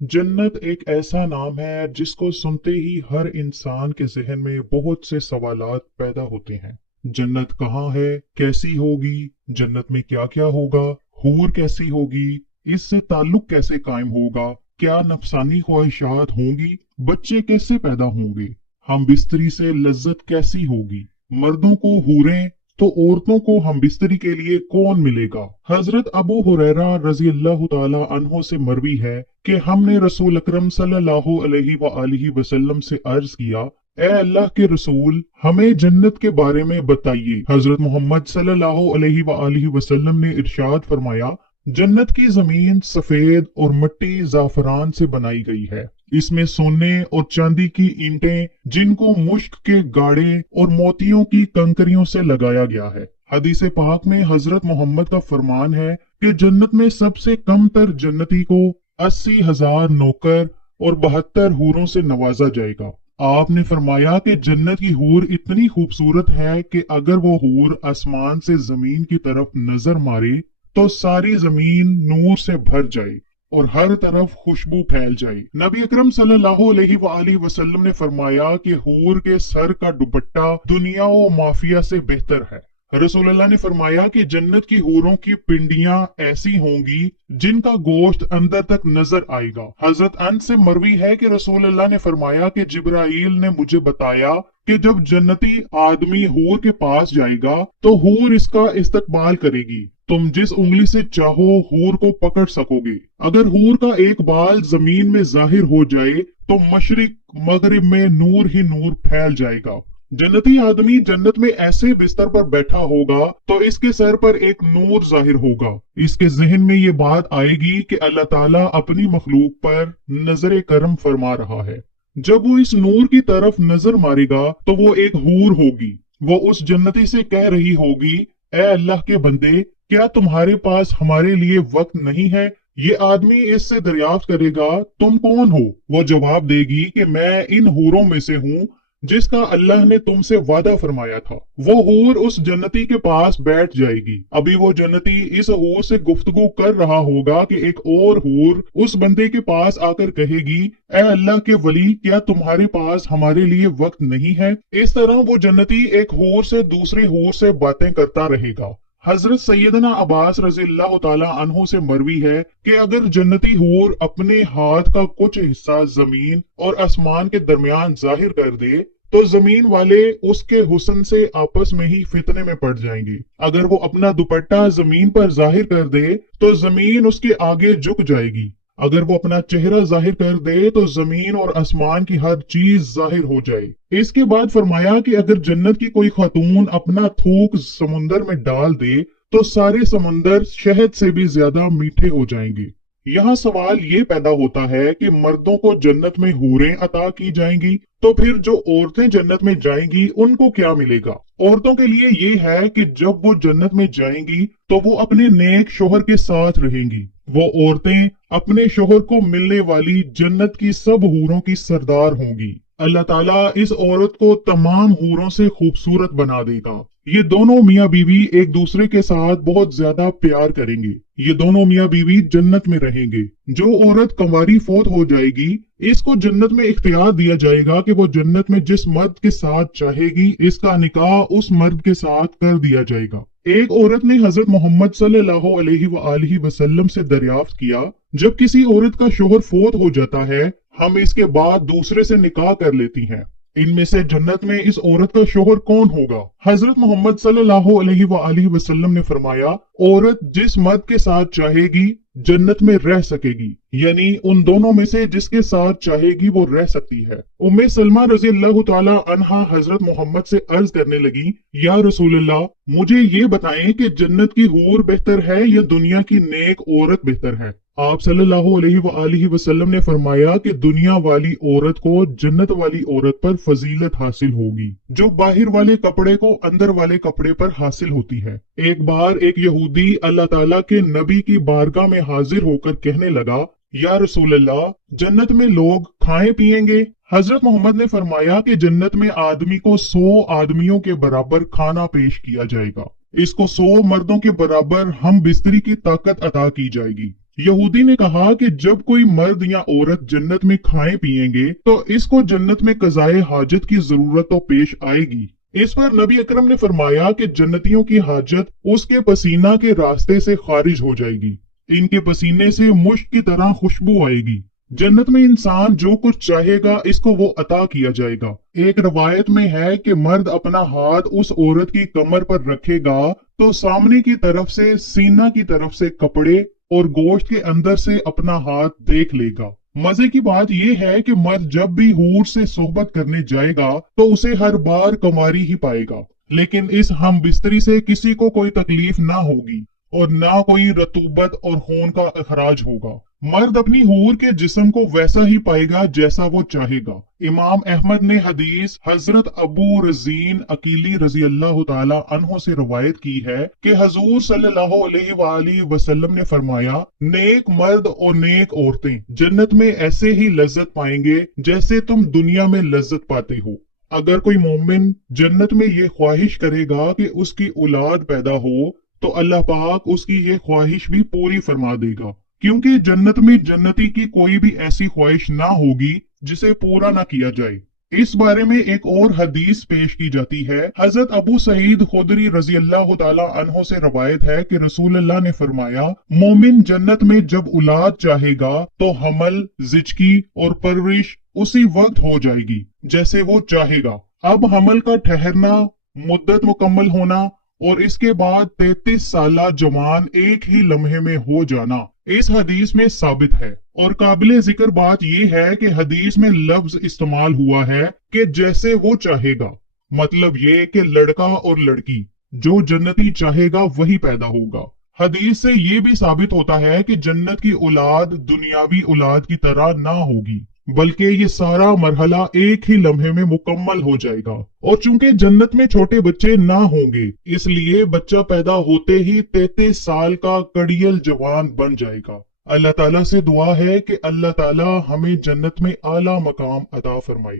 जन्नत एक ऐसा नाम है जिसको सुनते ही हर इंसान के जहन में बहुत से सवालात पैदा होते हैं। जन्नत कहाँ है, कैसी होगी, जन्नत में क्या क्या होगा, हूर कैसी होगी, इससे ताल्लुक कैसे कायम होगा, क्या नफसानी ख्वाहिशात होंगी, बच्चे कैसे पैदा होंगे, हम बिस्तरी से लज्जत कैसी होगी, मर्दों को हूरें तो औरतों को हम बिस्तरी के लिए कौन मिलेगा। हजरत अबू हुरैरा रजी अल्लाह ताला अन्हो से मरवी है कि हमने रसूल अकरम सल्लल्लाहु अलैहि वसल्लम से अर्ज किया, ए अल्लाह के रसूल, हमें जन्नत के बारे में बताइए। हजरत मोहम्मद सल्लल्लाहु अलैहि वसल्लम ने इरशाद फरमाया, जन्नत की जमीन सफेद और मिट्टी जाफरान से बनाई गई है। इसमें सोने और चांदी की ईंटें जिनको मुश्क के गाड़े और मोतियों की कंकरियों से लगाया गया है। हदीस पाक में हजरत मोहम्मद का फरमान है कि जन्नत में सबसे कम तर जन्नती को 80,000 नौकर और 72 हूरों से नवाजा जाएगा। आपने फरमाया कि जन्नत की हूर इतनी खूबसूरत है कि अगर वो हूर आसमान से जमीन की तरफ नजर मारे तो सारी जमीन नूर से भर जाए और हर तरफ खुशबू फैल जाए। नबी अकरम सल्लल्लाहु अलैहि वसल्लम ने फरमाया कि हूर के सर का दुपट्टा दुनिया और माफिया से बेहतर है। रसूलुल्लाह ने फरमाया कि जन्नत की हूरों की पिंडियां ऐसी होंगी जिनका गोश्त अंदर तक नजर आएगा। हजरत अनस से मरवी है कि रसूलुल्लाह ने फरमाया कि जिब्राईल ने मुझे बताया कि जब जन्नती आदमी हूर के पास जाएगा तो हूर इसका इस्तकबाल करेगी। तुम जिस उंगली से चाहो हूर को पकड़ सकोगे। अगर हूर का एक बाल जमीन में जाहिर हो जाए तो मशरिक मगरिब में नूर ही नूर फैल जाएगा। जन्नती आदमी जन्नत में ऐसे बिस्तर पर बैठा होगा तो इसके सर पर एक नूर जाहिर होगा। इसके जहन में ये बात आएगी कि अल्लाह ताला अपनी मखलूक पर नजर करम फरमा रहा है। जब वो इस नूर की तरफ नजर मारेगा तो वो एक हूर होगी। वो उस जन्नती से कह रही होगी, ए अल्लाह के बंदे, क्या तुम्हारे पास हमारे लिए वक्त नहीं है। ये आदमी इससे दरियाफ्त करेगा, तुम कौन हो। वो जवाब देगी कि मैं इन हूरों में से हूँ जिसका अल्लाह ने तुमसे वादा फरमाया था। वो हूर उस जन्नती के पास बैठ जाएगी। अभी वो जन्नती इस हूर से गुफ्तगू कर रहा होगा कि एक और हूर उस बंदे के पास आकर कहेगी, ए अल्लाह के वली, क्या तुम्हारे पास हमारे लिए वक्त नहीं है। इस तरह वो जन्नती एक हूर से दूसरी हूर से बातें करता रहेगा। हजरत सैयदना अब्बास रज़ियल्लाहु ताला अन्हु से मरवी है कि अगर जन्नती हूर अपने हाथ का कुछ हिस्सा जमीन और आसमान के दरमियान जाहिर कर दे तो जमीन वाले उसके हुस्न से आपस में ही फितने में पड़ जाएंगे। अगर वो अपना दुपट्टा जमीन पर जाहिर कर दे तो जमीन उसके आगे झुक जाएगी। अगर वो अपना चेहरा जाहिर कर दे तो जमीन और आसमान की हर चीज जाहिर हो जाए। इसके बाद फरमाया कि अगर जन्नत की कोई खातून अपना थूक समुंदर में डाल दे तो सारे समुंदर शहद से भी ज्यादा मीठे हो जाएंगे। यहाँ सवाल ये पैदा होता है कि मर्दों को जन्नत में हूरें अता की जाएंगी तो फिर जो औरतें जन्नत में जाएंगी उनको क्या मिलेगा। औरतों के लिए ये है कि जब वो जन्नत में जाएंगी तो वो अपने नेक शोहर के साथ रहेंगी। वो औरतें अपने शोहर को मिलने वाली जन्नत की सब हूरों की सरदार होंगी। अल्लाह ताला इस औरत को तमाम हूरों से खूबसूरत बना देगा। ये दोनों मियाँ बीवी एक दूसरे के साथ बहुत ज्यादा प्यार करेंगे। ये दोनों मियाँ बीवी जन्नत में रहेंगे। जो औरत कंवारी फौत हो जाएगी इसको जन्नत में इख्तियार दिया जाएगा कि वो जन्नत में जिस मर्द के साथ चाहेगी इसका निकाह उस मर्द के साथ कर दिया जाएगा। एक औरत ने हजरत मोहम्मद सल्लल्लाहु अलैहि वसल्लम से दरियाफ्त किया, जब किसी औरत का शोहर फौत हो जाता है हम इसके बाद दूसरे से निकाह कर लेती हैं। इनमें से जन्नत में इस औरत का शोहर कौन होगा। हजरत मोहम्मद सल्लल्लाहु अलैहि वसल्लम ने फरमाया, औरत जिस मर्द के साथ चाहेगी जन्नत में रह सकेगी, यानी उन दोनों में से जिसके साथ चाहेगी वो रह सकती है। उम्मे सलमा रज़ियल्लाहु ताला अन्हा हजरत मोहम्मद से अर्ज करने लगी, या रसूलल्लाह, मुझे ये बताएं कि जन्नत की हूर बेहतर है या दुनिया की नेक औरत बेहतर है। आप सल्लल्लाहु अलैहि वसल्लम ने फरमाया कि दुनिया वाली औरत को जन्नत वाली औरत पर फजीलत हासिल होगी जो बाहर वाले कपड़े को अंदर वाले कपड़े पर हासिल होती है। एक बार एक यहूदी अल्लाह ताला के नबी की बारगाह में हाजिर होकर कहने लगा, या रसूलल्लाह, जन्नत में लोग खाएं पिएंगे। हजरत मोहम्मद ने फरमाया कि जन्नत में आदमी को 100 आदमियों के बराबर खाना पेश किया जाएगा। इसको 100 मर्दों के बराबर हम बिस्तरी की ताकत अता की जाएगी। यहूदी ने कहा कि जब कोई मर्द या औरत जन्नत में खाएं पिएंगे तो इसको जन्नत में कज़ाए हाजत की जरूरत तो पेश आएगी। इस पर नबी अकरम ने फरमाया कि जन्नतियों की हाजत उसके पसीना के रास्ते से खारिज हो जाएगी। इनके पसीने से मुश्क की तरह खुशबू आएगी। जन्नत में इंसान जो कुछ चाहेगा इसको वो अता किया जाएगा। एक रवायत में है कि मर्द अपना हाथ उस औरत की कमर पर रखेगा तो सामने की तरफ से, सीना की तरफ से कपड़े और गोश्त के अंदर से अपना हाथ देख लेगा। मजे की बात यह है कि मर्द जब भी हूर से सोहबत करने जाएगा तो उसे हर बार कुंवारी ही पाएगा, लेकिन इस हम बिस्तरी से किसी को कोई तकलीफ ना होगी और ना कोई रतूबत और खून का अखराज होगा। मर्द अपनी हूर के जिस्म को वैसा ही पाएगा जैसा वो चाहेगा। इमाम अहमद ने हदीस हजरत अबू रजीन अकीली रजी अल्लाह ताला अन्हो से रवायत की है कि हजूर सल्लल्लाहु अलैहि वसल्लम ने फरमाया, नेक मर्द और नेक औरतें जन्नत में ऐसे ही लज्जत पाएंगे जैसे तुम दुनिया में लज्जत पाते हो। अगर कोई मोमिन जन्नत में ये ख्वाहिश करेगा कि उसकी औलाद पैदा हो तो अल्लाह पाक उसकी ये ख्वाहिश भी पूरी फरमा देगा, क्योंकि जन्नत में जन्नती की कोई भी ऐसी ख्वाहिश ना होगी जिसे पूरा ना किया जाए। इस बारे में एक और हदीस पेश की जाती है। हजरत अबू सईद खुदरी रजी अल्लाह ताला अन्हो से रवायत है कि रसूल अल्लाह ने फरमाया, मोमिन जन्नत में जब औलाद चाहेगा तो हमल, जिचकी और परवरिश उसी वक्त हो जाएगी जैसे वो चाहेगा। अब हमल का ठहरना, मुद्दत मुकम्मल होना और इसके बाद 33 साला जवान एक ही लम्हे में हो जाना इस हदीस में साबित है। और काबिले जिक्र बात यह है कि हदीस में लफ्ज इस्तेमाल हुआ है कि जैसे वो चाहेगा, मतलब ये कि लड़का और लड़की जो जन्नती चाहेगा वही पैदा होगा। हदीस से ये भी साबित होता है कि जन्नत की औलाद दुनियावी औलाद की तरह ना होगी, बल्कि ये सारा मरहला एक ही लम्हे में मुकम्मल हो जाएगा। और चूंकि जन्नत में छोटे बच्चे ना होंगे, इसलिए बच्चा पैदा होते ही 33 साल का कड़ियल जवान बन जाएगा। अल्लाह ताला से दुआ है कि अल्लाह ताला हमें जन्नत में आला मकाम अता फरमाए।